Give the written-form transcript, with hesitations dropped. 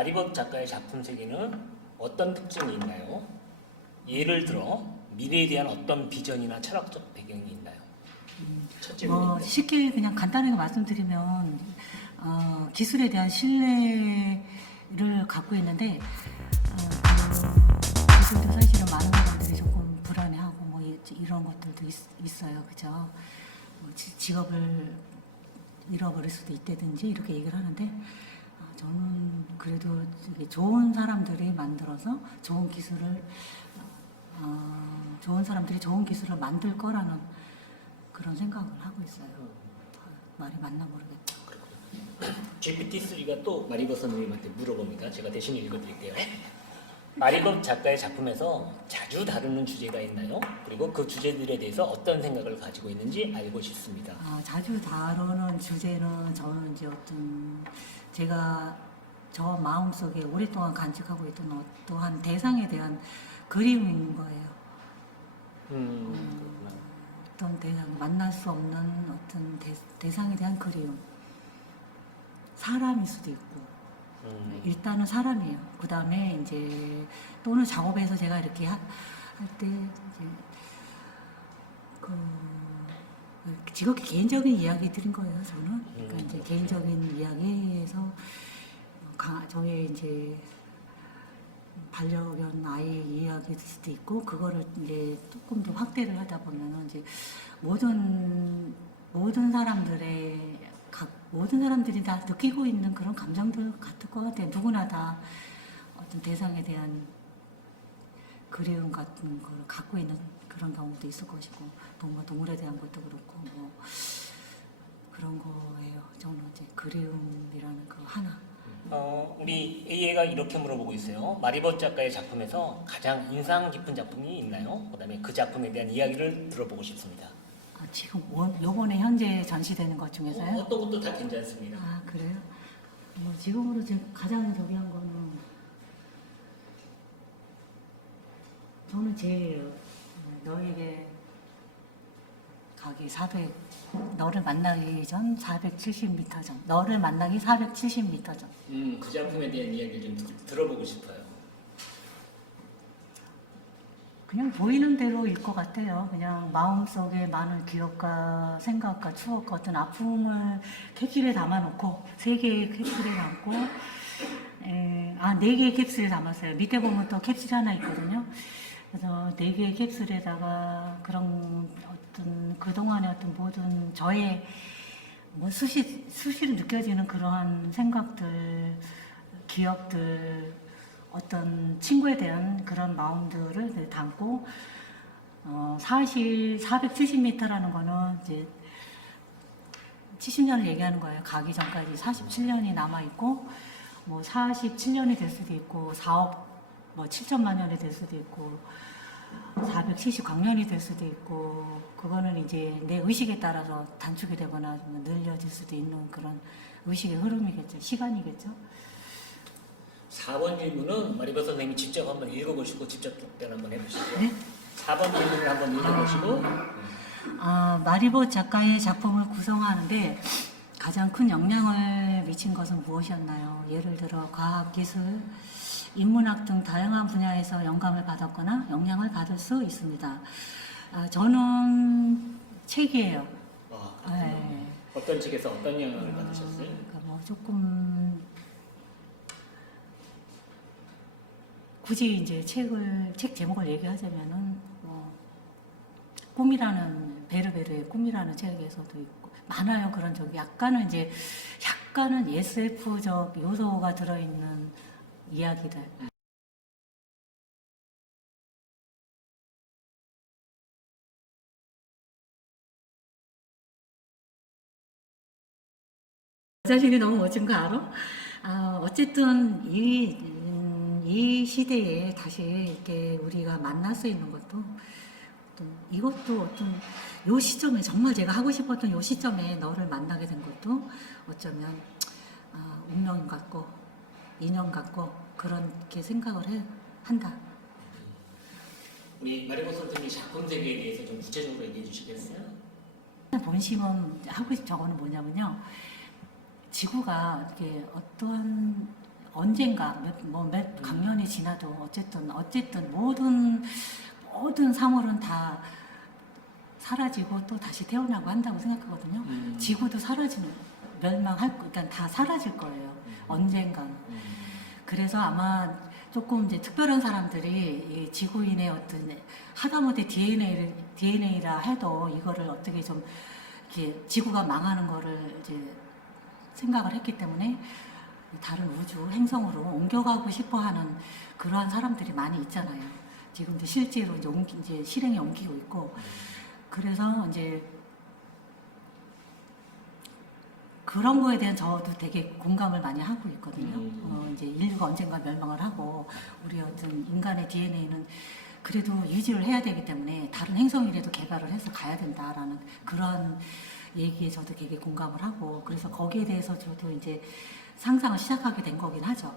마리법 작가의 작품 세계는 어떤 특징이 있나요? 예를 들어 미래에 대한 어떤 비전이나 철학적 배경이 있나요? 첫 질문입니다. 쉽게 그냥 간단하게 말씀드리면 기술에 대한 신뢰를 갖고 있는데 기술도 사실은 많은 사람들이 조금 불안해하고 뭐 이런 것들도 있어요, 그죠? 직업을 잃어버릴 수도 있다든지 이렇게 얘기를 하는데 저는 그래도 좋은 사람들이 만들어서 좋은 기술을 좋은 사람들이 좋은 기술을 만들 거라는 그런 생각을 하고 있어요. 말이 맞나 모르겠다. GPT-3가 또 마리법 선생님한테 물어봅니다. 제가 대신 읽어드릴게요. 마리법 작가의 작품에서 자주 다루는 주제가 있나요? 그리고 그 주제들에 대해서 어떤 생각을 가지고 있는지 알고 싶습니다. 자주 다루는 주제는 저는 이제 제가 저 마음속에 오랫동안 간직하고 있던 어떠한 대상에 대한 그리움인 거예요. 어떤 대상, 만날 수 없는 어떤 대상에 대한 그리움. 사람일 수도 있고. 일단은 사람이에요. 그 다음에 이제 또는 작업에서 제가 이렇게 할 때 이제 지극히 개인적인 이야기 드린 거예요. 저는 그러니까 이제 개인적인 이야기에서 저의 이제 반려견 아이 이야기일 수도 있고 그거를 이제 조금 더 확대를 하다 보면은 이제 모든 사람들이 다 느끼고 있는 그런 감정들 같을 것 같아요. 누구나 다 어떤 대상에 대한 그리움 같은 걸 갖고 있는 그런 경우도 있을 것이고, 동물에 대한 것도 그렇고, 뭐, 그런 거예요. 저는 이제 그리움이라는 그 하나. 우리 A가 이렇게 물어보고 있어요. 마리법 작가의 작품에서 가장 인상 깊은 작품이 있나요? 그 다음에 그 작품에 대한 이야기를 들어보고 싶습니다. 지금 요번에 현재 전시되는 것 중에서요? 어떤 것도 다 괜찮습니다. 그래요? 지금으로 지금 가장 저기 한 거는 저는 제일 너에게 가기 400 너를 만나기 전 470m 전 너를 만나기 470m 전 그 작품에 대한 이야기를 좀 들어보고 싶어요. 그냥 보이는 대로일 것 같아요. 그냥 마음속에 많은 기억과 생각과 추억과 어떤 아픔을 캡슐에 담아놓고 3개의 캡슐에 담고 4개의 캡슐에 담았어요. 밑에 보면 또 캡슐이 하나 있거든요. 그래서 4개의 캡슐에다가 그런 어떤 그동안의 어떤 모든 저의 뭐 수시로 느껴지는 그러한 생각들, 기억들, 어떤 친구에 대한 그런 마음들을 담고 470m라는 거는 이제 70년을 얘기하는 거예요. 가기 전까지 47년이 남아있고 뭐 47년이 될 수도 있고 4억 뭐 7천만 년이 될 수도 있고 470광년이 될 수도 있고 그거는 이제 내 의식에 따라서 단축이 되거나 늘려질 수도 있는 그런 의식의 흐름이겠죠. 시간이겠죠. 4번 질문은 마리법 선생님이 직접 한번 읽어보시고 직접 답변 한번 해보시죠. 네? 4번 질문을 한번 읽어보시고 마리법 작가의 작품을 구성하는데 가장 큰 영향을 미친 것은 무엇이었나요? 예를 들어 과학, 기술, 인문학 등 다양한 분야에서 영감을 받았거나 영향을 받을 수 있습니다. 저는 책이에요. 네. 어떤 책에서 어떤 영향을 받으셨어요? 그러니까 뭐 조금 굳이 이제 책 제목을 얘기하자면은 꿈이라는 베르베르의 꿈이라는 책에서도 있고 많아요. 그런 약간은 SF적 요소가 들어있는 이야기들. 자식이 너무 멋진 거 알아? 어쨌든 이 시대에 다시 이렇게 우리가 만날 수 있는 것도 이것도 요 시점에 정말 제가 하고 싶었던 요 시점에 너를 만나게 된 것도 어쩌면 운명 같고 인연 같고 그렇게 생각을 한다. 우리 마리법 선생님 작품 세계에 대해서 좀 구체적으로 얘기해 주시겠어요? 본심은 하고 싶은 저거는 뭐냐면요. 지구가 이렇게 어떠한 언젠가 몇 강년이 지나도 어쨌든 모든 사물은 다 사라지고 또 다시 태어나고 한다고 생각하거든요. 지구도 그러니까 다 사라질 거예요. 언젠간. 그래서 아마 조금 이제 특별한 사람들이 이 지구인의 어떤 하다못해 DNA라 해도 이거를 어떻게 좀 이렇게 지구가 망하는 거를 이제 생각을 했기 때문에 다른 우주 행성으로 옮겨가고 싶어하는 그러한 사람들이 많이 있잖아요. 지금도 실제로 이제 실행에 옮기고 있고, 그래서 이제 그런 거에 대한 저도 되게 공감을 많이 하고 있거든요. 이제 인류가 언젠가 멸망을 하고 우리 어떤 인간의 DNA는 그래도 유지를 해야 되기 때문에 다른 행성이라도 개발을 해서 가야 된다라는 그런 얘기에 저도 되게 공감을 하고, 그래서 거기에 대해서 저도 이제 상상을 시작하게 된 거긴 하죠.